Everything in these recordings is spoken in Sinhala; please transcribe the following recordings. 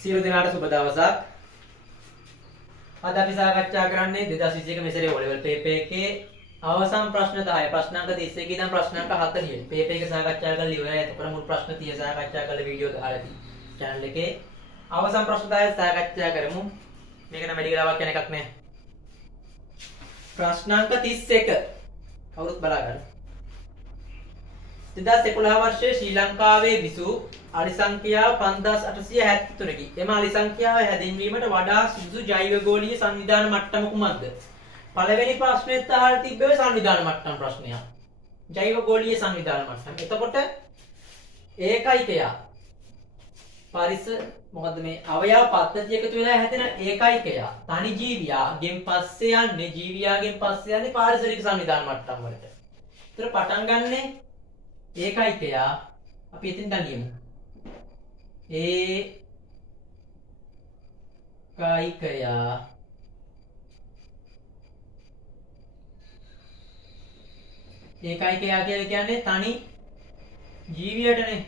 සියලු දෙනාට සුබ දවසක්. අද අපි සාකච්ඡා කරන්නේ 2021 මෙසරේ O level paper එකේ අවසන් ප්‍රශ්න 10 ප්‍රශ්නාංක 31 ඉඳන් ප්‍රශ්නාංක 40. paper එක සාකච්ඡා කරලා ඉවරයි. එතකොට මුල් ප්‍රශ්න 30 සාකච්ඡා කරලා වීඩියෝ දාලා තියෙනවා. channel එකේ අවසන් ප්‍රශ්න 10 සාකච්ඡා කරමු. මේක නම් වැඩි වෙලාවක් යන එකක් නෑ. ප්‍රශ්නාංක 31 කවුරුත් බලා ගන්න. 2011 වර්ෂයේ ශ්‍රී ලංකාවේ විසූ අලි සංඛ්‍යාව 5873කි. එම අලි සංඛ්‍යාව හැදින්වීමට වඩා සුදුසු ජෛවගෝලීය සංවිධාන මට්ටම කුමක්ද? පළවෙනි ප්‍රශ්නෙත් අහලා තිබ්බේ සංවිධාන මට්ටම් ප්‍රශ්නයක්. ජෛවගෝලීය සංවිධාන මට්ටම. එතකොට ඒකයිකය මොකද්ද මේ අවයව පද්ධතිය එකතු වෙලා හැදෙන ඒකයිකය තනි ජීවියාගෙන් පස්සේ යන්නේ ජීවියාගෙන් පස්සේ යන්නේ පාරිසරික සංවිධාන මට්ටම් වලට. ඒතර පටන් ගන්නෙ ඒකයිකය අපි ඉතින් දනියමු. ඒකයිකය කියලා කියන්නේ තනි ජීවියටනේ.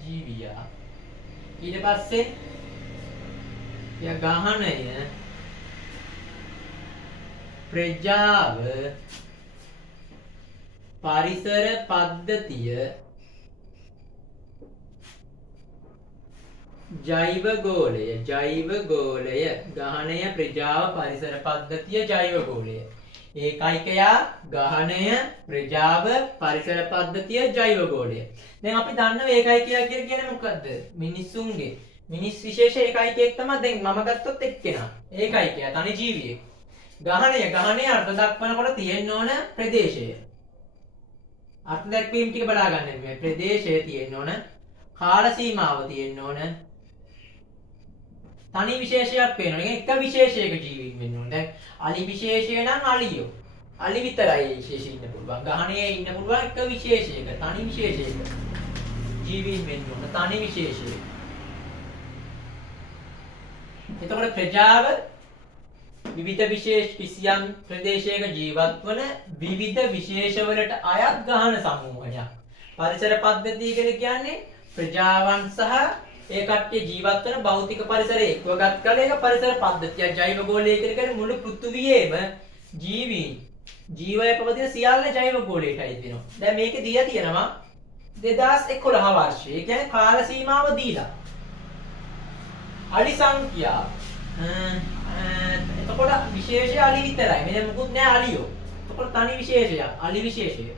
ජීවියා ඊට පස්සේ ගහණය ප්‍රජාව පරිසර පද්ධතිය ජෛවගෝලය ගහණය ප්‍රජාව පරිසර පද්ධතිය ජෛවගෝලය ඒකයිකයා ගහණය ප්‍රජාව පරිසර පද්ධතිය ජෛවගෝලය. දැන් අපි දන්නවා ඒකයිකයා කියලා කියන්නේ මොකද්ද? මිනිස්සුන්ගේ මිනිස් විශේෂ ඒකයිකයෙක් තමයි. දැන් මම ගත්තොත් එක්කෙනා ඒකයිකයා තනි ජීවියෙක්. ගහණය අර්ථ දක්වනකොට තියෙන්න ඕන ප්‍රදේශය. අර්ථ දැක්වීම ටික බලා ගන්න මේ ප්‍රදේශය තියෙන්න ඕන, කාල සීමාව තියෙන්න ඕන, තනි විශේෂයක් වෙන්න ඕන. එක විශේෂයක ජීවීන් වෙන්න ඕන. දැන් අලි විශේෂය නම් අලියෝ. අලි විතරයි විශේෂ ඉන්න පුළුවන්. ගහණයේ ඉන්න පුළුවන් එක විශේෂයක, තනි විශේෂයක ජීවීන් වෙන්න ඕන, තනි විශේෂයක. එතකොට ප්‍රජාව විවිධ විශේෂ කිසියම් ප්‍රදේශයක ජීවත් වන විවිධ විශේෂවලට අයත් ගහන සමූහයක්. පරිසර පද්ධතිය කියලා කියන්නේ ප්‍රජාවන් සහ ඒ කට්ටිය ජීවත් වන භෞතික පරිසරය එක්වගත් කල එක පරිසර පද්ධතිය. ජෛවගෝලය කියලා කියන්නේ මුළු පෘථුවියේම ජීවය පවතින සියල්ල ජෛවගෝලයට අයිති වෙනවා. දැන් මේකේ දීලා තියෙනවා 2011 වර්ෂයේ. ඒ කියන්නේ කාල සීමාව දීලා. අලි සංඛ්‍යාව එතකොට විශේෂය අලි විතරයි. මෙන්න මුකුත් නෑ අලියෝ. එතකොට තනි විශේෂයක් අලි විශේෂය.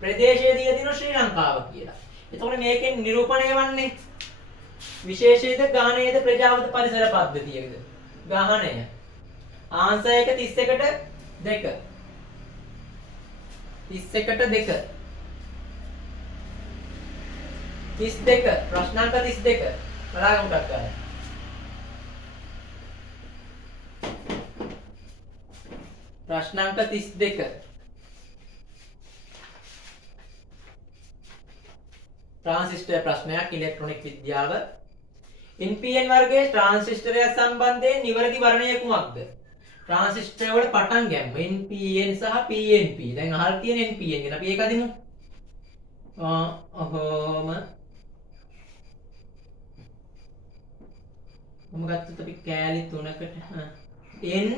ප්‍රදේශය දීලා තියෙනවා ශ්‍රී ලංකාව කියලා. එතකොට මේකෙන් නිරූපණය වන්නේ විශේෂයේද ගහණයේද ප්‍රජාවද පරිසර පද්ධතියද? ගහණය. ආන්සර් 31ට 2. 31ට 2. 32 ප්‍රශ්නාංක 32 බලාගමු ඩක්කා. ප්‍රශ්නාංක 32 ට්‍රාන්සිස්ටර් ප්‍රශ්නයක් ඉලෙක්ට්‍රොනික විද්‍යාව. NPN වර්ගයේ ට්‍රාන්සිස්ටරය සම්බන්ධයෙන් නිවැරදි වර්ණය කුමක්ද? ට්‍රාන්සිස්ටර් වල පටන් ගැන්ම NPN සහ PNP. දැන් අහලා තියෙන NPN ගැන අපි ඒක අදිමු. මම ගත්තොත් අපි කෑලි 3කට N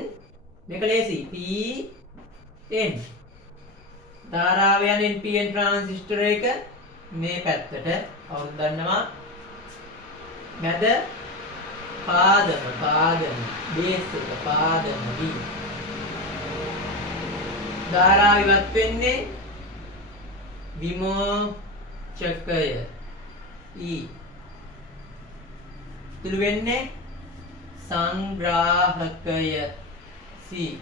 මේක ලේසි PN ධාරාව යන NPN ට්‍රාන්සිස්ටර් එක මේ පැත්තට අවුරුද්ද දන්නවා මැද පාදම බේස් එක පාදම D ධාරාව ඉවත් වෙන්නේ විමෝචකය E ඉතුරු වෙන්නේ සංග්‍රාහකය C.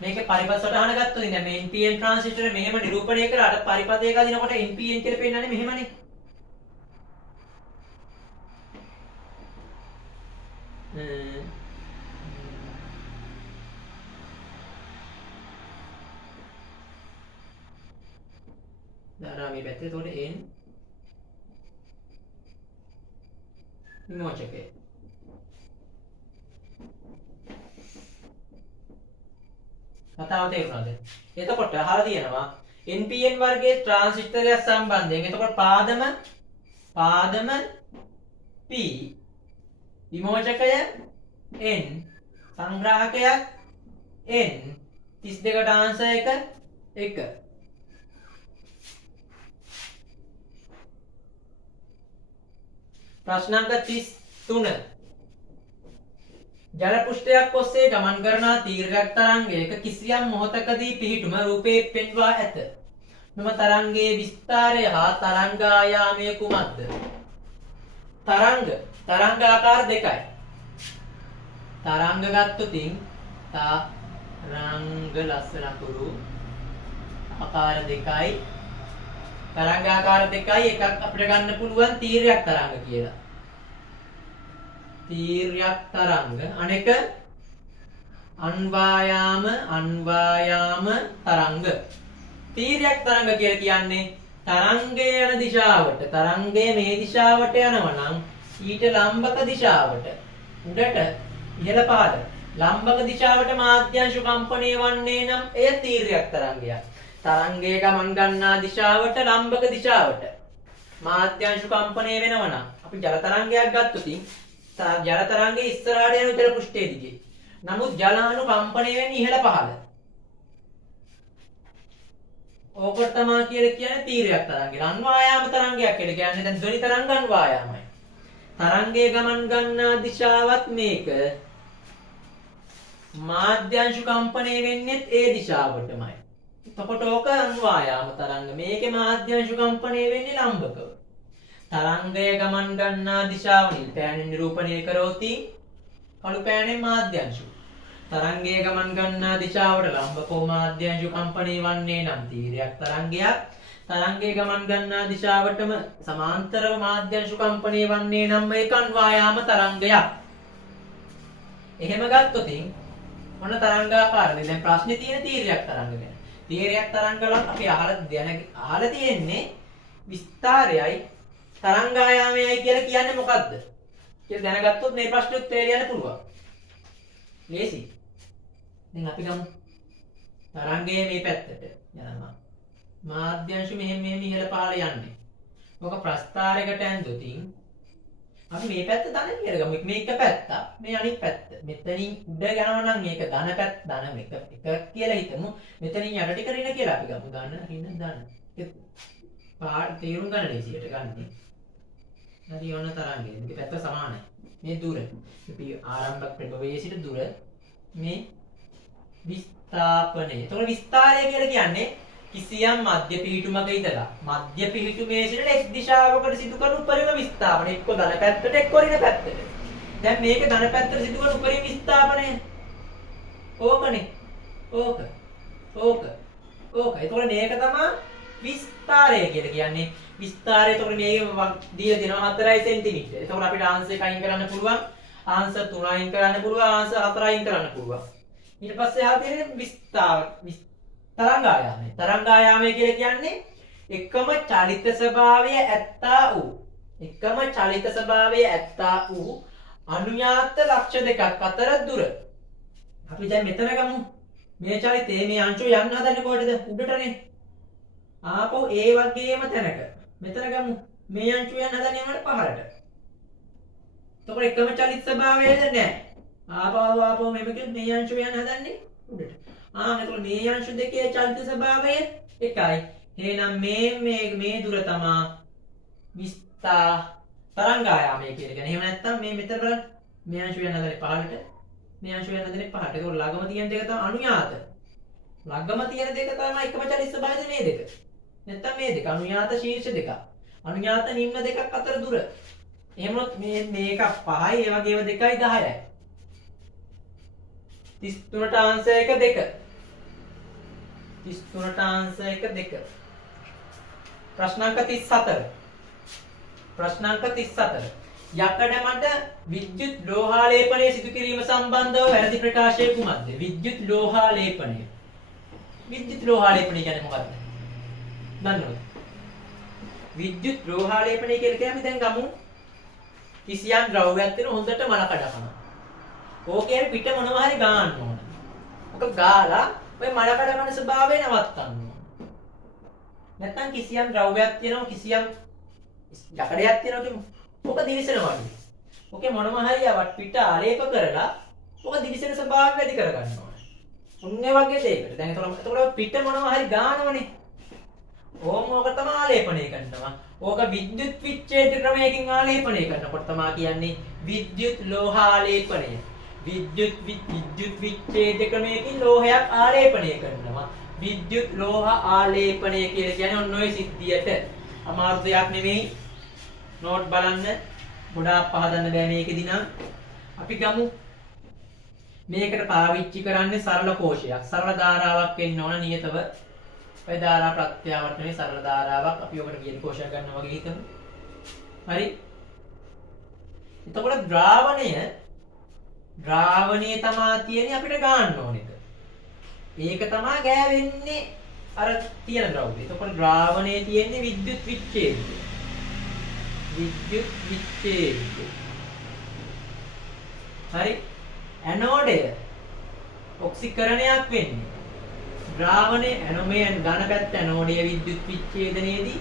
මේකේ පරිපථ සටහන ගත්තොත් ඉතින් මේ NPN ට්‍රාන්සිස්ටර් මෙහෙම නිරූපණය කරාට පරිපථයක අදිනකොට NPN කියලා පෙන්නන්නේ මෙහෙමනේ. ධාරාව මේ පැත්තේ එතකොට N විමෝචකය. කතාව තේරුණාද? එතකොට අහලා තියෙනවා NPN වර්ගයේ ට්‍රාන්සිස්ටරයක් සම්බන්ධයෙන්. එතකොට පාදම P විමෝචකය n සංග්‍රාහකයක් n 32ට ආන්සර් එක 1. ප්‍රශ්නාංක 33 ජල පෘෂ්ඨයක් ඔස්සේ ගමන් කරන තීර්ඝක් තරංගයක කිසියම් මොහොතකදී පිහිටුම රූපේ පෙන්වා ඇත. මෙම තරංගයේ විස්තරය හා තරංග ආයාමය කුමක්ද? තරංග ආකාර දෙකයි. තරංග ගත්තොතින් තරංග ලස්සන අකුරු ආකාර දෙකයි. තරංග ආකාර දෙකයි. එකක් අපිට ගන්න පුළුවන් තීර්යක් තරංග කියලා. තීර්යක් තරංග අනෙක අන්වායාම තරංග. තීර්යක් තරංග කියලා කියන්නේ තරංගය යන දිශාවට තරංගය මේ දිශාවට යනවා නම් ඊට ලම්බක දිශාවට උඩට ඉහළ පහළ ලම්බක දිශාවට මාධ්‍යංශ කම්පණය වන්නේ නම් එය තීර්යක් තරංගයක්. තරංගය ගමන් ගන්නා දිශාවට ලම්බක දිශාවට මාධ්‍යංශ කම්පණය වෙනවා නම් අපි ජල තරංගයක් ගත්තොත් ජල තරංගයේ ඉස්සරහට යන ජල පෘෂ්ඨයේ දිගේ. නමුත් ජල අණු කම්පණය වෙන්නේ ඉහළ පහළ. ඕකට තමයි කියලා කියන්නේ තීර්යක් තරංගය. අන්වායාම තරංගයක් කියලා කියන්නේ දැන් ධ්වනි තරංග අන්වායාමයි. තරංගයේ ගමන් ගන්නා දිශාවත් මේක. මාධ්‍යංශ කම්පණය වෙන්නේත් ඒ දිශාවටමයි. එතකොට ඕක අන්වායාම තරංග. මේකේ මාධ්‍යංශ කම්පණය වෙන්නේ ලම්බකව. තරංගය ගමන් ගන්නා දිශාව නිල් පෑනෙන් නිරූපණය කරෝති කළු පෑනෙන් මාධ්‍යංශ. තරංගය ගමන් ගන්නා දිශාවට ලම්බකව මාධ්‍යංශ කම්පණය වන්නේ නම් තීර්යක් තරංගයක්. තරංගය ගමන් ගන්නා දිශාවටම සමාන්තරව මාධ්‍යංශ කම්පණය වන්නේ නම් ඒක අන්වායාම තරංගයක්. එහෙම ගත්තොත් මොන තරංගාකාරද? දැන් ප්‍රශ්නේ තියෙන තීර්යක් තරංග ගැන. තීර්යක් තරංග වල අපි අහලා තියෙන්නේ විස්තරයයි තරංගායාමයයි කියලා කියන්නේ මොකද්ද කියලා දැනගත්තොත් මේ ප්‍රශ්නෙ උත්තරය ලියන්න පුළුවන්. ලේසි. දැන් අපි ගමු තරංගයේ මේ පැත්තට යනවා. මාධ්‍යංශ මෙහෙම ඉහළ පහළ යන්නේ. මොක ප්‍රස්ථාරයකට ඇඳුතින් අපි මේ පැත්ත ධන කියලා ගමු. මේක පැත්ත, මේ අනිත් පැත්ත. මෙතනින් උඩ යනවා නම් මේක ධන පැත්ත, ධන එක කියලා හිතමු. මෙතනින් යට ටික ඍණ කියලා අපි ගමු. ධන ඍණ ධන. පාඩ තේරුම් ගන්න ලේසියට ගන්න. හරි යන තරංගය. මේක පැත්ත සමානයි. මේ දුර. අපි ආරම්භක ප්‍රභවයේ සිට දුර මේ විස්ථාපනය. එතකොට විස්තරය කියලා කියන්නේ කිසියම් මධ්‍ය පිහිටුමක ඉඳලා මධ්‍ය පිහිටුමේ සිට එක් දිශාවකට සිදු කරන උපරිම විස්ථාපනය. එක්ක ධන පැත්තට එක්ක ඍණ පැත්තට. දැන් මේක ධන පැත්තට සිදු කරන උපරිම විස්ථාපනය. ඕකනේ. ඕක. එතකොට මේක තමයි විස්තරය කියලා කියන්නේ. විස්තරය එතකොට මේක දීලා දෙනවා 4 cm. එතකොට අපිට ආන්සර් එක අයින් කරන්න පුළුවන්. ආන්සර් 3 අයින් කරන්න පුළුවන්. ආන්සර් 4 අයින් කරන්න පුළුවන්. ඊට පස්සේ ආ තියෙන්නේ තරංගායාමය. තරංගායාමය කියලා කියන්නේ එකම චලිත ස්වභාවය ඇත්තා වූ අනුයාත ලක්ෂ දෙකක් අතර දුර. අපි දැන් මෙතන ගමු. මේ චලිතේ මේ අංශු යන්න හදන්නේ කොහෙටද? උඩටනේ. ආපහු ඒ වගේම තැනක. මෙතන ගමු. මේ අංශු යන්න හදන්නේ යනට පහළට. එතකොට එකම චලිත ස්වභාවයද නැහැ. ආපහු මෙහෙම කිව්වොත් මේ අංශු යන්න හදන්නේ උඩට. එතකොට මේ අංශු දෙකේ චලිත ස්වභාවය එකයි. එහෙනම් මේ දුර තමයි තරංගායාමය කියලා කියන්නේ. එහෙම නැත්නම් මේ මෙතන බලන්න. මේ අංශු යන හදන්නේ පහළට. මේ අංශු යන හදන්නේ පහළට. ඒක ළඟම තියෙන දෙක තමයි අනුයාත. ළඟම තියෙන දෙක තමයි එකම චලිත ස්වභාවයද මේ දෙක. නැත්නම් මේ දෙක අනුයාත ශීර්ෂ දෙක. අනුයාත නිම්න දෙකක් අතර දුර. එහෙම වුණොත් මේක 5යි ඒ වගේම 2යි 10යි. 33ට ආන්සර් එක 2. 33ට ආන්සර් එක 2. ප්‍රශ්නාංක 34. යකඩ මට විද්‍යුත් ලෝහාලේපනය සිදු කිරීම සම්බන්ධව වැරදි ප්‍රකාශය කුමක්ද? විද්‍යුත් ලෝහාලේපනය කියන්නේ මොකක්ද? දන්නවද? විද්‍යුත් ලෝහාලේපනය කියලා කියන්නේ දැන් ගමු කිසියම් ද්‍රව්‍යයක් තියෙන හොඳට මල කඩනවා. ඕකේ පිට මොනවා හරි ගන්න ඕන. ඔක ගාලා ඔය මල කඩන ස්වභාවය නවත්තන්න ඕන. නැත්නම් කිසියම් ද්‍රව්‍යයක් තියෙනවා කිසියම් යකඩයක් තියෙනවා කියමු. ඔක දිලිසෙනවා. ඕකේ මොනම හරි වට පිට ආලේප කරලා ඕක දිවිසෙන ස්වභාවය වැඩි කරගන්න ඕනේ. උන්නේ වගේ දෙයකට. දැන් එතකොට පිට මොනම හරි ගානවනේ. ඕක තමයි ආලේපනය කරනවා. ඕක විද්‍යුත් විච්ඡේද ක්‍රමයකින් ආලේපනය කරනකොට තමයි කියන්නේ විද්‍යුත් ලෝහ ආලේපනය. විද්‍යුත් විච්ඡේද ක්‍රමයකින් ලෝහයක් ආලේපනය කරනවා. විද්‍යුත් ලෝහ ආලේපනය කියලා කියන්නේ ඔන්න ඔය සිද්ධියට. අමාරු දෙයක් නෙමෙයි. නෝට් බලන්න. ගොඩාක් පහදන්න බෑ මේකෙදි නම්. අපි ගමු. මේකට පාවිච්චි කරන්නේ සරල කෝෂයක්. සරල ධාරාවක් වෙන්න ඕන නියතව. ඔය ධාරා ප්‍රත්‍යාවර්තනයේ සරල ධාරාවක් අපි ඔකට වියලි කෝෂයක් ගන්නවා වගේ හිතමු. හරි. එතකොට ද්‍රාවණයේ තමා තියෙන්නේ අපිට ගන්න ඕන එක. ඒක තමා ගෑවෙන්නේ අර තියෙන ද්‍රව්‍යය. එතකොට ද්‍රාවණයේ තියෙන්නේ විද්‍යුත් විච්ඡේදය. විද්‍යුත් විච්ඡේදය. හරි. ඇනෝඩය ඔක්සිකරණයක් වෙන්නේ. ද්‍රාවණයේ ඇනෝමේ ඝන පැත්ත ඇනෝඩයේ විද්‍යුත් විච්ඡේදනයේදී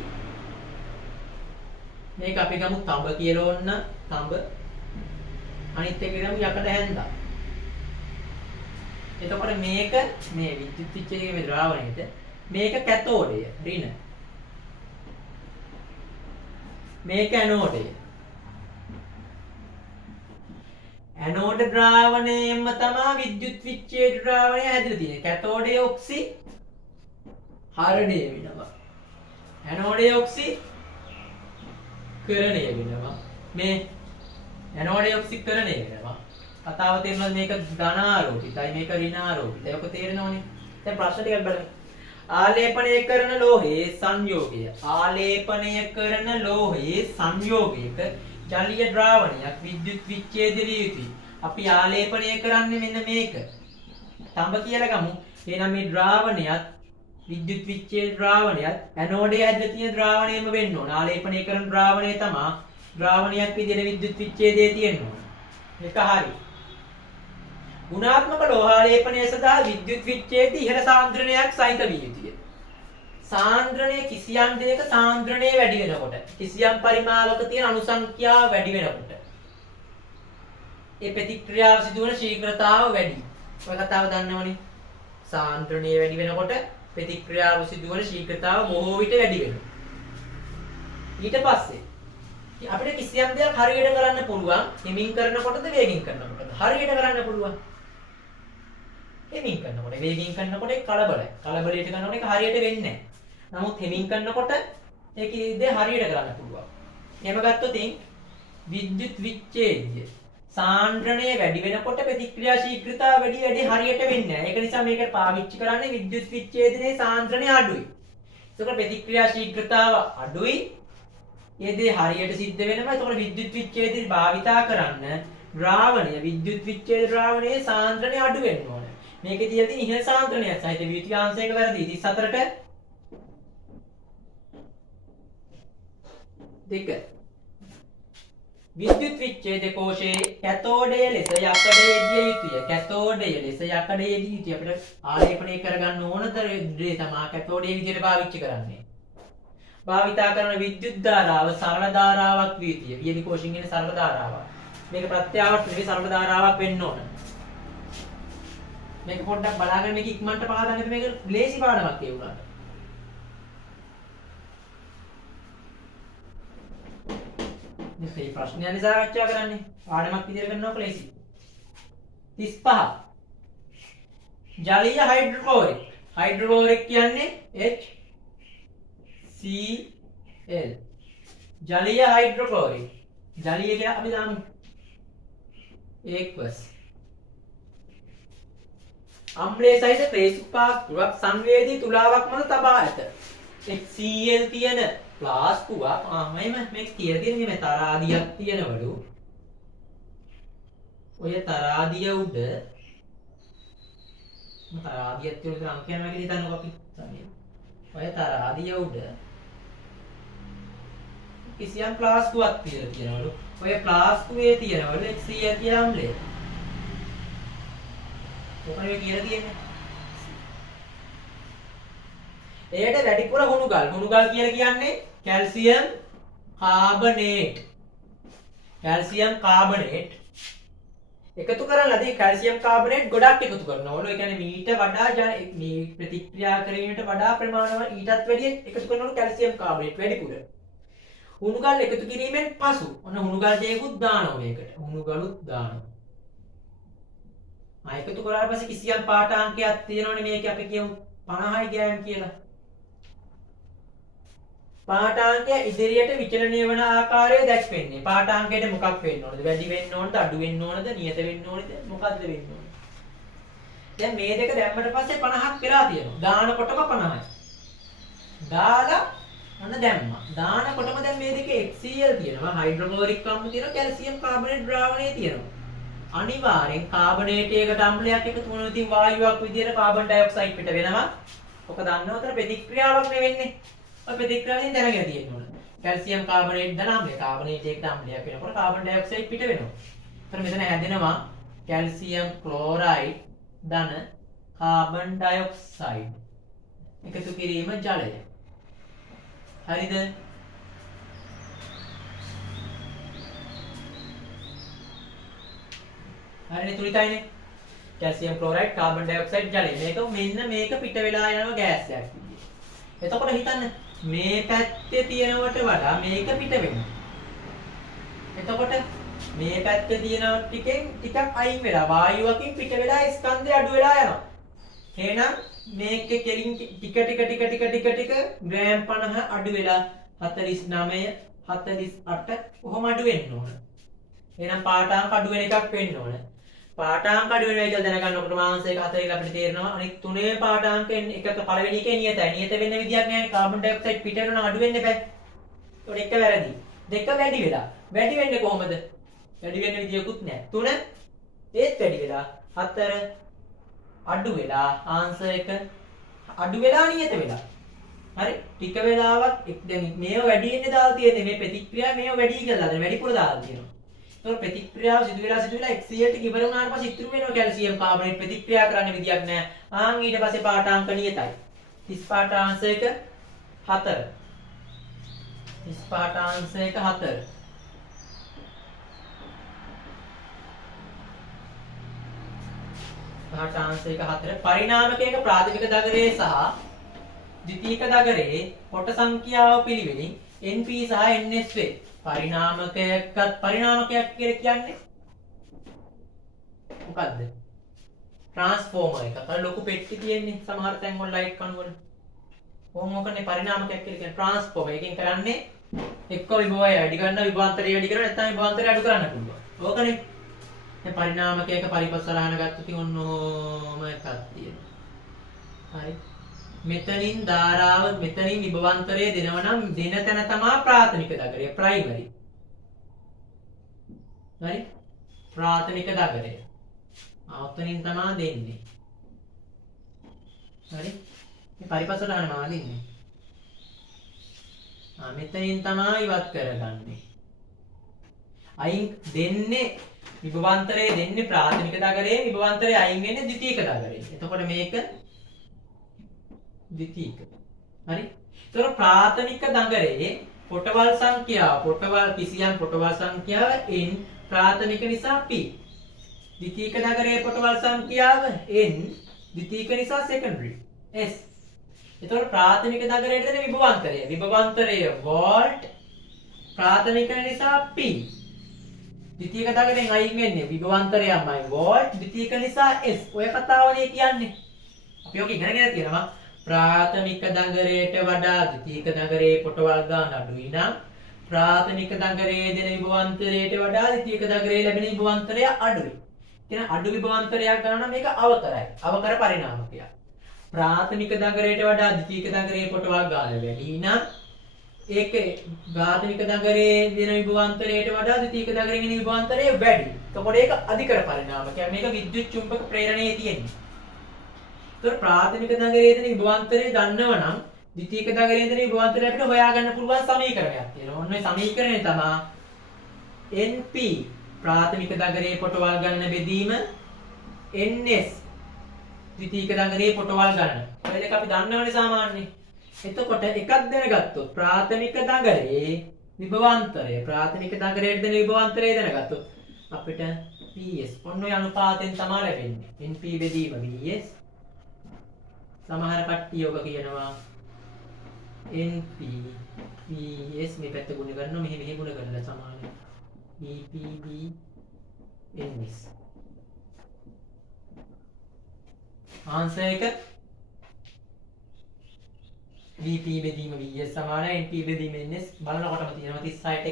මේක අපි ගමු තඹ කියලා ඕන්න තඹ අනිත් එක ගමු යකඩ හැන්දා. එතකොට මේක මේ විද්‍යුත් විච්ඡේදයේ මේ ද්‍රාවණයේද මේක කැතෝඩය ඍණ. මේක ඇනෝඩය. ඇනෝඩ ද්‍රාවණයෙන්ම තමයි විද්‍යුත් විච්ඡේද ද්‍රාවණය හැදිලා තියෙන්නේ. කැතෝඩයේ ඔක්සි හරණය වෙනවා. ඇනෝඩයේ ඔක්සි කරණය වෙනවා. මේ ඇනෝඩයේ ඔක්සි කරණය වෙනවා. කතාව තේරෙනවද මේක ධනාරෝපිතයි මේක ඍණාරෝපිතයි. ඔක තේරෙනවනේ. දැන් ප්‍රශ්න ටිකක් බලමු. ආලේපනය කරන ලෝහයේ සංයෝගය. ආලේපනය කරන ලෝහයේ සංයෝගයක ජලීය ද්‍රාවණයක් විද්‍යුත් විච්ඡේදය විය යුතුයි. අපි ආලේපනය කරන්නේ මෙන්න මේක. තඹ කියලා ගමු. එහෙනම් මේ ද්‍රාවණයත් විද්‍යුත් විච්ඡේද ද්‍රාවණයත් ඇනෝඩයේ ඇදලා තියෙන ද්‍රාවණයම වෙන්න ඕන. ආලේපනය කරන ද්‍රාවණය තමයි ද්‍රාවණයක් විදිහට විද්‍යුත් විච්ඡේදය තියෙන්න ඕන. මේක හරි. ගුණාත්මක ලෝහාලේපනය සඳහා විද්‍යුත් විච්ඡේදය ඉහළ සාන්ද්‍රණයක් සහිත විය යුතුය. සාන්ද්‍රණය කිසියම් දෙයක සාන්ද්‍රණය වැඩි වෙනකොට කිසියම් පරිමාවක තියෙන අණු සංඛ්‍යාව වැඩි වෙනකොට ඒ ප්‍රතික්‍රියාව සිදුවන ශීඝ්‍රතාව වැඩි. ඔය කතාව දන්නවනේ. සාන්ද්‍රණය වැඩි වෙනකොට ප්‍රතික්‍රියාව සිදුවන ශීඝ්‍රතාව බොහෝ විට වැඩි වෙනවා. ඊට පස්සේ අපිට කිසියම් දෙයක් හරියට කරන්න පුළුවන් හිමින් කරනකොටද වේගින් කරනකොටද? හරියට කරන්න පුළුවන්. හිමින් කරනකොට වේගින් කරනකොට ඒක කලබලයි. කලබලයට කරනකොට ඒක හරියට වෙන්නේ නැහැ. නමුත් හිමින් කරනකොට ඒක ඉතින් හරියට කරන්න පුළුවන්. එහෙම ගත්තොත් විද්‍යුත් විච්ඡේදය සාන්ද්‍රණය වැඩි වෙනකොට ප්‍රතික්‍රියා ශීඝ්‍රතාව වැඩි හරියට වෙන්නේ නැහැ. ඒක නිසා මේකට පාවිච්චි කරන්නේ විද්‍යුත් විච්ඡේදනයේ සාන්ද්‍රණය අඩුයි. ඒක ප්‍රතික්‍රියා ශීඝ්‍රතාව අඩුයි. ඒ දේ හරියට සිද්ධ වෙනවා. ඒතකොට විද්‍යුත් විච්ඡේදය භාවිතා කරන්න ද්‍රාවණය විද්‍යුත් විච්ඡේද ද්‍රාවණයේ සාන්ද්‍රණය අඩු වෙන්න ඕන. මේකේ තියෙන ඉහළ සාන්ද්‍රණයක් සහිත විද්‍යුත්ාංශයක වැරදි 34ට 2 විද්‍යුත් විච්ඡේද කෝෂයේ කැතෝඩය ලෙස යකඩයේ දිය යුතුය. කැතෝඩය ලෙස යකඩයේ දිය යුතුය. අපිට ආලේපනය කරගන්න ඕන දේ තමයි කැතෝඩයේ විදිහට පාවිච්චි කරන්නේ. භාවිතා කරන විද්‍යුත් ධාරාව සරල ධාරාවක් විය යුතුය. වියලි කෝෂයෙන් එන සරල ධාරාවක්. මේක ප්‍රත්‍යාවර්තනයේ සරල ධාරාවක් වෙන්න ඕන. මේක පොඩ්ඩක් බලාගෙන මේක ඉක්මනට පහදන්න මේක ලේසි පාඩමක් ඒ වුණාට. මේ ප්‍රශ්නයන් සාකච්ඡා කරන්නේ පාඩමක් විදිහට කරනකොට ලේසි. 35 ජලීය හයිඩ්‍රොක්ලෝරික්. හයිඩ්‍රොක්ලෝරික් කියන්නේ HCl. ජලීය හයිඩ්‍රොක්ලෝරික්. ජලීය කියලා අපි දාමු. ඒක්වස්. අම්ලයේ සහිත ත්‍රේසුපාස්කුවක් සංවේදී තුලාවක් මත තබා ඇත. HCl තියෙන ප්ලාස්කුවක් මේක තියෙන්නේ මේ තරාදියක් තියෙනවලු. ඔය තරාදිය උඩ තරාදියක් තියෙන අංකයන් වගේ හිතන්නකො අපි. ඔය තරාදිය උඩ කිසියම් ප්ලාස්කුවක් තියෙනවලු. ඔය ප්ලාස්කුවේ තියෙනවලු HCl කියන අම්ලය. ඔකනේ කියලා තියෙන්නේ. එයට වැඩිපුර හුණු ගල් කියලා කියන්නේ කැල්සියම් කාබනේට්. කැල්සියම් කාබනේට් එකතු කරලාදී කැල්සියම් කාබනේට් ගොඩක් එකතු කරනවලු. ඒ කියන්නේ මීට වඩා මේ ප්‍රතික්‍රියා කිරීමට වඩා ප්‍රමාණවත් ඊටත් වැඩිය එකතු කරනවලු කැල්සියම් කාබනේට් වැඩිපුර. හුණුගල් එකතු කිරීමෙන් පසු ඔන්න හුණුගල් දෙකකුත් දානවා මේකට. හුණුගලුත් දානවා. එකතු කරාට පස්සේ කිසියම් පාඨාංකයක් තියෙනවනේ මේක අපි කියමු 50යි ගෑම් කියලා. පාඨාංකය ඉදිරියට විචලනය වන ආකාරය දැක්වෙන්නේ. පාඨාංකයට මොකක් වෙන්න ඕනද? වැඩි වෙන්න ඕනද? අඩු වෙන්න ඕනද? නියත වෙන්න ඕනද? මොකද්ද වෙන්න ඕනද? දැන් මේ දෙක දැම්මට පස්සේ 50ක් වෙලා තියෙනවා. දානකොටම 50යි. දාලා ඔන්න දැම්මා. දානකොටම දැන් මේ දෙකේ HCl තියෙනවා, හයිඩ්‍රොක්ලෝරික් අම්ල තියෙනවා, කැල්සියම් කාබනේට් ද්‍රාවණය තියෙනවා. අනිවාර්යෙන් කාබනේටයකට අම්ලයක් එකතු වුණොත් ඉතින් වායුවක් විදියට කාබන් ඩයොක්සයිඩ් පිට වෙනවා. ඔක දන්නවතර ප්‍රතික්‍රියාවක් නෙවෙන්නේ. ඔය ප්‍රතික්‍රියාවෙන් දැනගෙන තියෙන්න ඕන. කැල්සියම් කාබනේට් ධන අම්ලය කාබනේටයකට අම්ලයක් වෙනකොට කාබන් ඩයොක්සයිඩ් පිට වෙනවා. එතන මෙතන හැදෙනවා කැල්සියම් ක්ලෝරයිඩ් ධන කාබන් ඩයොක්සයිඩ් එකතු කිරීම ජලය. හරිද? හරිනේ තුලිතයිනේ. කැල්සියම් ක්ලෝරයිඩ් කාබන් ඩයොක්සයිඩ් ජලය. මේක මේක පිට වෙලා යනවා ගෑස් එකක් විදියට. එතකොට හිතන්න මේ පැත්තේ තියෙනවට වඩා මේක පිට වෙනවා. එතකොට මේ පැත්තේ තියෙන ටිකෙන් ටිකක් අයින් වෙලා වායුවකින් පිට වෙලා ස්කන්ධය අඩු වෙලා යනවා. එහෙනම් මේකේ කෙලින් ටික ග්‍රෑම් 50 අඩු වෙලා 49 48 කොහොම අඩු වෙන්න ඕන. එහෙනම් පාඨාංක අඩු වෙන එකක් වෙන්න ඕන. පාඨාංක අඩු වෙනවා කියලා දැනගන්න ඔකට මාංශයක 4 අපිට තේරෙනවා. අනිත් තුනේ පාඨාංකෙන් එකක පළවෙනි එකේ නියතයි. නියත වෙන්න විදියක් නැහැ. කාබන් ඩයොක්සයිඩ් පිට වෙනවා නම් අඩු වෙන්න බෑ. ඒකට එක වැරදි. දෙක වැඩි වෙලා. වැඩි වෙන්නේ කොහොමද? වැඩි වෙන්න විදියකුත් නැහැ. 3 ඒත් වැඩි වෙලා. 4 අඩු වෙලා. ආන්සර් එක අඩු වෙලා නියත වෙලා. හරි? ටික වෙලාවක් දැන් මේව වැඩි වෙන්නේ දාලා තියෙන්නේ. මේ ප්‍රතික්‍රියාව මේව වැඩි කියලා දාලා වැඩිපුර දාලා තියෙනවා. तो प्रतिक्रिया सिद्ध वेला HCl ට ඉවර වුණාට පස්සේ ඉතුරු වෙනවා කැල්සියම් කාබනේට් ප්‍රතික්‍රියා කරන්න විදියක් නැහැ. ආන් ඊට පස්සේ පාඨාංක නියතයි. 30 පාඨාංශයක 4. 30 පාඨාංශයක 4. පාඨාංශයක 4 පරිණාමකයක ප්‍රාථමික දගරයේ සහ ද්විතීයික දගරයේ කොට සංඛ්‍යාව පිළිවෙලින් NP සහ NS වේ. පරිණාමකයක් කියලා කියන්නේ මොකද්ද? ට්‍රාන්ස්ෆෝමර් එකක්. අර ලොකු පෙට්ටි තියෙන්නේ සමහර තැන් වල ලයිට් කණු වල. ඕකනේ පරිණාමකයක් කියලා කියන්නේ ට්‍රාන්ස්ෆෝමර්. එකෙන් කරන්නේ එක්ක විභවය වැඩි කරනවා, විභවාන්තරය වැඩි කරනවා, නැත්නම් විභවාන්තරය අඩු කරන්න පුළුවන්. ඕකනේ. දැන් පරිණාමකයක පරිපස්සලහන ගත්තොත් ඔන්නෝම එකක් තියෙනවා. හරි. මෙතනින් ධාරාව මෙතනින් විභවාන්තරය දෙනවා නම් දෙන තැන තමයි ප්‍රාථමික දගරය ප්‍රයිමරි. හරි? ප්‍රාථමික දගරය. ඔතනින් තමයි දෙන්නේ. හරි? මේ පරිපස්සලහන මාන දෙන්නේ. මෙතනින් තමයි ඉවත් කරගන්නේ. අයින් දෙන්නේ විභවාන්තරය දෙන්නේ ප්‍රාථමික දගරයේ විභවාන්තරය අයින් වෙන්නේ ද්විතීයික දගරයේ. එතකොට මේක ද්විතීයික. හරි? ඒතර ප්‍රාථමික දගරයේ පොටවල් සංඛ්‍යාව කිසියම් පොටවල් සංඛ්‍යාව n ප්‍රාථමික නිසා p. ද්විතීයික දගරයේ පොටවල් සංඛ්‍යාව n ද්විතීයික නිසා secondary s. ඒතර ප්‍රාථමික දගරයේ දෙන විභවාන්තරය වෝල්ට් ප්‍රාථමික නිසා p. ද්විතීයික දගරයෙන් අයින් වෙන්නේ විභවාන්තරයමයි වෝල්ට් ද්විතීයික නිසා s. ඔය කතාවනේ කියන්නේ. අපි ඔක ඉගෙනගෙන තියෙනවා. प्राथमिक දගරයට වඩා ද්විතීයික දගරයේ පොටවල් ගන්න අඩුයි නම් ප්‍රාථමික දගරයේ දෙන විභවාන්තරයට වඩා ද්විතීයික දගරයේ ලැබෙන විභවාන්තරය අඩුයි. කියන අඩු විභවාන්තරයක් ගන්න නම් මේක අවකරයි. අවකර පරිණාමකයක්. ප්‍රාථමික දගරයට වඩා ද්විතීයික දගරයේ පොටවල් ගන්න වැඩි නම් ඒක ප්‍රාථමික දගරයේ දෙන විභවාන්තරයට වඩා ද්විතීයික දගරයේ දෙන විභවාන්තරය වැඩි. එතකොට ඒක අධිකර පරිණාමකයක්. මේක විද්‍යුත් චුම්බක ප්‍රේරණයේ තියෙන්නේ. तो प्राथमिक දගරයේ දෙන විභවාන්තරය දන්නව නම් ද්විතීයික දගරයේ දෙන විභවාන්තරය අපිට හොයාගන්න පුළුවන් සමීකරණයක් තියෙනවා. ඔන්න ඔය සමීකරණය තමයි NP प्राथमिक දගරයේ පොටවල් ගණන බෙදීම NS ද්විතීයික දගරයේ පොටවල් ගණන. ඔය දෙක අපි දන්නවනේ සාමාන්‍යයෙන්. එතකොට එකක් දැනගත්තොත් ප්‍රාථමික දගරයේ විභවාන්තරය ප්‍රාථමික නගරයට දෙන විභවාන්තරය දැනගත්තොත් අපිට PS ඔන්න ඔය අනුපාතයෙන් තමයි ලැබෙන්නේ. NP බෙදීම VS සමහර කට්ටිය ඔබ කියනවා NP PS මේ පැත්ත ගුණ කරනවා මෙහෙ ගුණ කරලා සමානයි EPB NS ආන්සර් එක VP බෙදීම VS සමානයි NP බෙදීම NS බලනකොටම තියෙනවා 36ට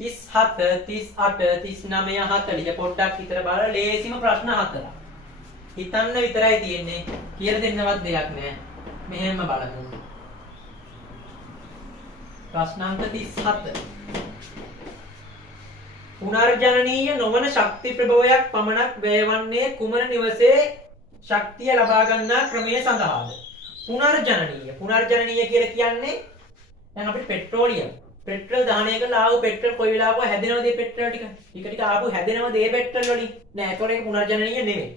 1 37 38 39 40 පොඩ්ඩක් විතර බලලා ලේසිම ප්‍රශ්න 4ක් හිතන්න විතරයි තියෙන්නේ කියලා දෙන්නවත් දෙයක් නැහැ මෙහෙම බලමු ප්‍රශ්නාංක 37 පුනර්ජනනීය නොවන ශක්ති ප්‍රභවයක් පමණක් වැයවන්නේ කුමන නිවසේ ශක්තිය ලබා ගන්නා ක්‍රමය සඳහාද පුනර්ජනනීය කියලා කියන්නේ දැන් අපිට පෙට්‍රෝලියම් පෙට්‍රල් දහනය කරලා ආපු පෙට්‍රල් කොයි වෙලාවක හැදෙනවද මේ පෙට්‍රල් ටික ආපු හැදෙනවද මේ පෙට්‍රල් වලින් නෑ ඒතකොට ඒක පුනර්ජනනීය නෙමෙයි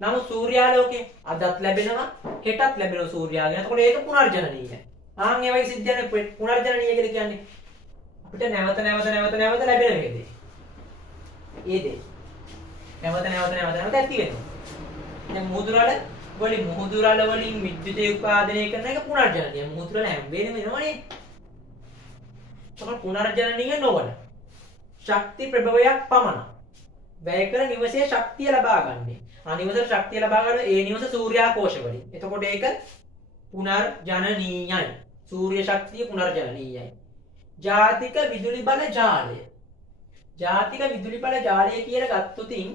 නමුත් සූර්යාලෝකයේ අදත් ලැබෙනවා හෙටත් ලැබෙනවා සූර්යාලෝකය එතකොට ඒක පුනර්ජනනීයයි ආන් ඒ වගේ සිද්ධියන පුනර්ජනනීය කියලා කියන්නේ අපිට නැවත ලැබෙන මේ දේ ඒ දේ නැවත ඇති වෙනවා දැන් මුහුදුරල වලින් විද්‍යුතය උත්පාදනය කරන එක පුනර්ජනනීය මුහුදුරල හැම වෙලේම එනවනේ පුනර්ජනනීය නොවන ශක්ති ප්‍රභවයක් පමණ වැය කර නිවසේ ශක්තිය ලබා ගන්නේ. නිවසට ශක්තිය ලබා ගන්න ඒ නිවස සූර්යාකෝෂ වලින්. එතකොට ඒක පුනර්ජනනීයයි. සූර්ය ශක්තිය පුනර්ජනනීයයි. ජාතික විදුලි බල ජාලය. ජාතික විදුලි බල ජාලය කියලා ගත්තොතින්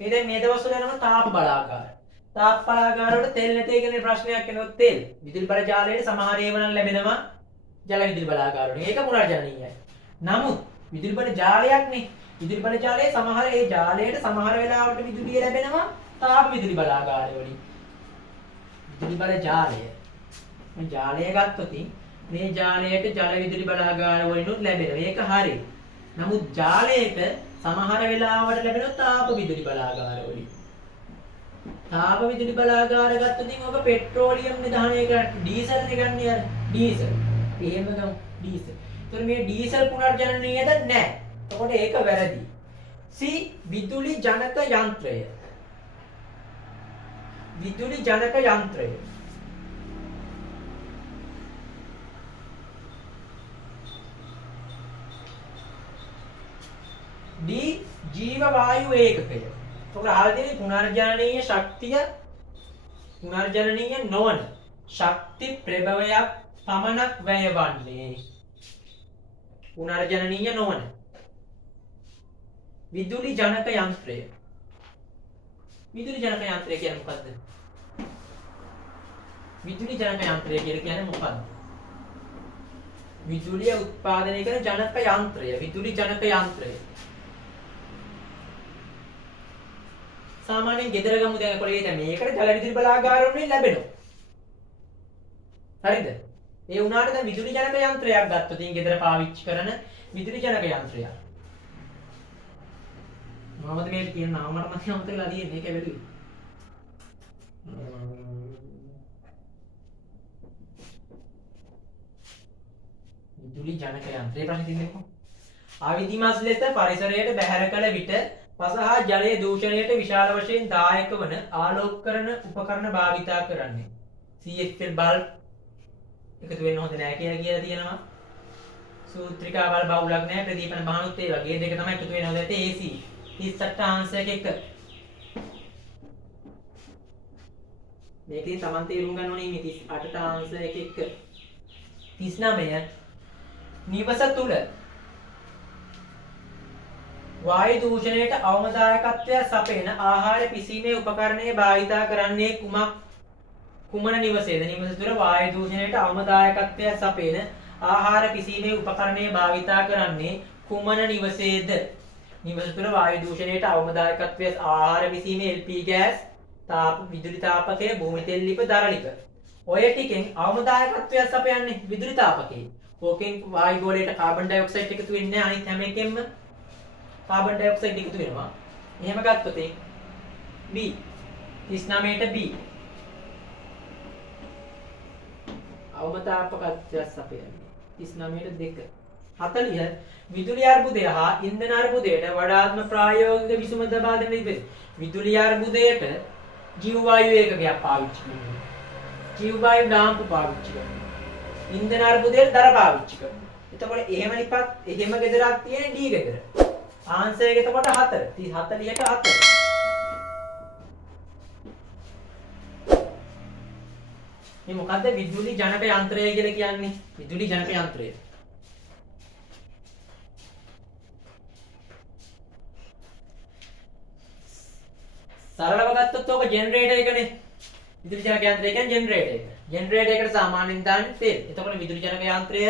මේ දැන් මේ දවස්වල යනවා තාප බලාගාර. තාප බලාගාර වල තෙල් නැtei කියන ප්‍රශ්නයක් එනොත් තෙල් විදුලි බල ජාලයේ සමහර ඒවා නම් ලැබෙනවා ජල විදුලි බලාගාර වලින්. ඒක පුනර්ජනනීයයි. නමුත් විදුලි බල ජාලයක්නේ. විදුලි බල ජාලයේ සමහර ඒ ජාලයට සමහර වෙලාවට විදුලිය ලැබෙනවා තාප විදුලි බලාගාර වලින්. විදුලි බල ජාලය. මේ ජාලය ගත්තොත් මේ ජාලයට ජල විදුලි බලාගාර වලිනුත් ලැබෙනවා. ඒක හරි. නමුත් ජාලයට සමහර වෙලාවට ලැබෙනවා තාප විදුලි බලාගාර වලින්. තාප විදුලි බලාගාර ගත්තොත් ඔබ පෙට්‍රෝලියම් නිධානය කරලා ඩීසල් නේ ගන්න යාර. ඩීසල්. එහෙම ගමු ඩීසල්. ඒතර මේ ඩීසල් පුනර්ජනනීයද නැහැ. එතකොට ඒක වැරදි. C විදුලි ජනක යන්ත්‍රය. විදුලි ජනක යන්ත්‍රය. D ජීව වායු ඒකකය. එතකොට ආල්දී පුනර්ජනනීය ශක්තිය පුනර්ජනනීය නොවන ශක්ති ප්‍රභවයක් පමණක් වැයවන්නේ. පුනර්ජනනීය නොවන විදුලි ජනක යන්ත්‍රය. විදුලි ජනක යන්ත්‍රය කියන්නේ මොකද්ද? විදුලි ජනක යන්ත්‍රය කියන්නේ මොකද්ද? විදුලිය උත්පාදනය කරන ජනක යන්ත්‍රය. විදුලි ජනක යන්ත්‍රය. සාමාන්‍යයෙන් ගෙදර ගමු දැන් කොලේ දැන් මේකට ජල විදුලි බලාගාර වලින් ලැබෙනවා. හරිද? ඒ වුණාට දැන් විදුලි ජනක යන්ත්‍රයක් ගත්තොත් ඉතින් ගෙදර පාවිච්චි කරන විදුලි ජනක යන්ත්‍රයක්. මොනවද මේ කියන නම මට මතක නැවතලා තියෙන්නේ ඒක වැළුවේ. විදුලි ජනක යන්ත්‍රය ප්‍රශ්නේ තියන්නේ කොහොමද? අවිධිමත් ලෙස පරිසරයට බැහැර කළ විට පස හා ජලයේ දූෂණයට විශාල වශයෙන් දායක වන ආලෝකකරණ උපකරණ භාවිතා කරන්නේ. CFL බල්බ් එකතු වෙන්න හොඳ නැහැ කියලා තියෙනවා. සූත්‍රිකා බල්බ් බහුලක් නැහැ ප්‍රදීපන බහනුත් ඒ වගේ දෙක තමයි එකතු වෙන්න හොඳ නැත්තේ AC 38 ආන්සර් එක. මේකෙන් Taman තේරුම් ගන්න ඕනේ මේ 38 ආන්සර් එක 39 නිවස තුල වායු දූෂණයට අවමදායකත්වය සපයන ආහාර පිසීමේ උපකරණයේ භාවිතා කරන්නේ කුමන නිවසේද? නිවස තුළ වායු දූෂණයට අවමදායකත්වය සපයන ආහාර පිසීමේ උපකරණයේ භාවිතා කරන්නේ කුමන නිවසේද? නිවස තුළ වායු දූෂණයට අවමදායකත්වය ආහාර පිසීමේ LP ගෑස්, තාප විදුලි තාපකය, භූමි තෙල් ලිප, දරලිප. ඔය ටිකෙන් අවමදායකත්වය සපයන්නේ විදුලි තාපකේ. ඕකෙන් වායු ගෝලයට කාබන් ඩයොක්සයිඩ් එකතු වෙන්නේ අනිත් හැම එකෙන්ම කාබන් ඩයොක්සයිඩ් එකතු වෙනවා. එහෙම ගත්තොත් B 39ට B අවමතාපකත්වයක් සපයන්නේ 39ට 2 40 විදුලි අර්බුදය හා ඉන්ධන අර්බුදයට වඩාත්ම ප්‍රායෝගික විසුම ලබා දෙන ඉබේ විදුලි අර්බුදයට ජීව වායු ඒකකයක් පාවිච්චි කරනවා ජීව වායු ඩාම්පු පාවිච්චි කරනවා ඉන්ධන අර්බුදයට දර පාවිච්චි කරනවා එතකොට එහෙම එහෙම ගෙදරක් තියෙන ඩී ගෙදර ආන්සර් එක එතකොට 4 40ට 4 මේ මොකද්ද විදුලි ජනක යන්ත්‍රය කියලා කියන්නේ විදුලි ජනක යන්ත්‍රය සරලව ගත්තොත් ඔක ජෙනරේටර් එකනේ විදුලි ජනක යන්ත්‍රය කියන්නේ ජෙනරේටර් එක ජෙනරේටර් එකට සාමාන්‍යයෙන් දාන්නේ තෙල් එතකොට විදුලි ජනක යන්ත්‍රය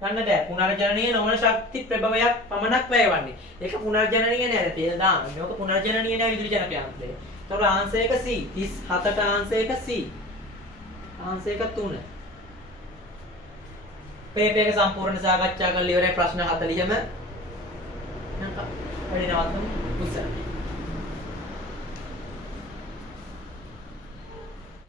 ගන්න බෑ පුනර්ජනනීය නොවන ශක්ති ප්‍රභවයක් පමණක් වැයවන්නේ ඒක පුනර්ජනනීය නෑ තෙල් දාන්නේ මේක පුනර්ජනනීය නෑ විදුලි ජනක යන්ත්‍රය එතකොට ආන්සර් එක C 37ට ආන්සර් එක C ආන්සර් එක 3 පේපර් එක සම්පූර්ණ සාකච්ඡා කරලා ඉවරයි ප්‍රශ්න 40ම නම් වැඩි නවත්තමු උත්සාහය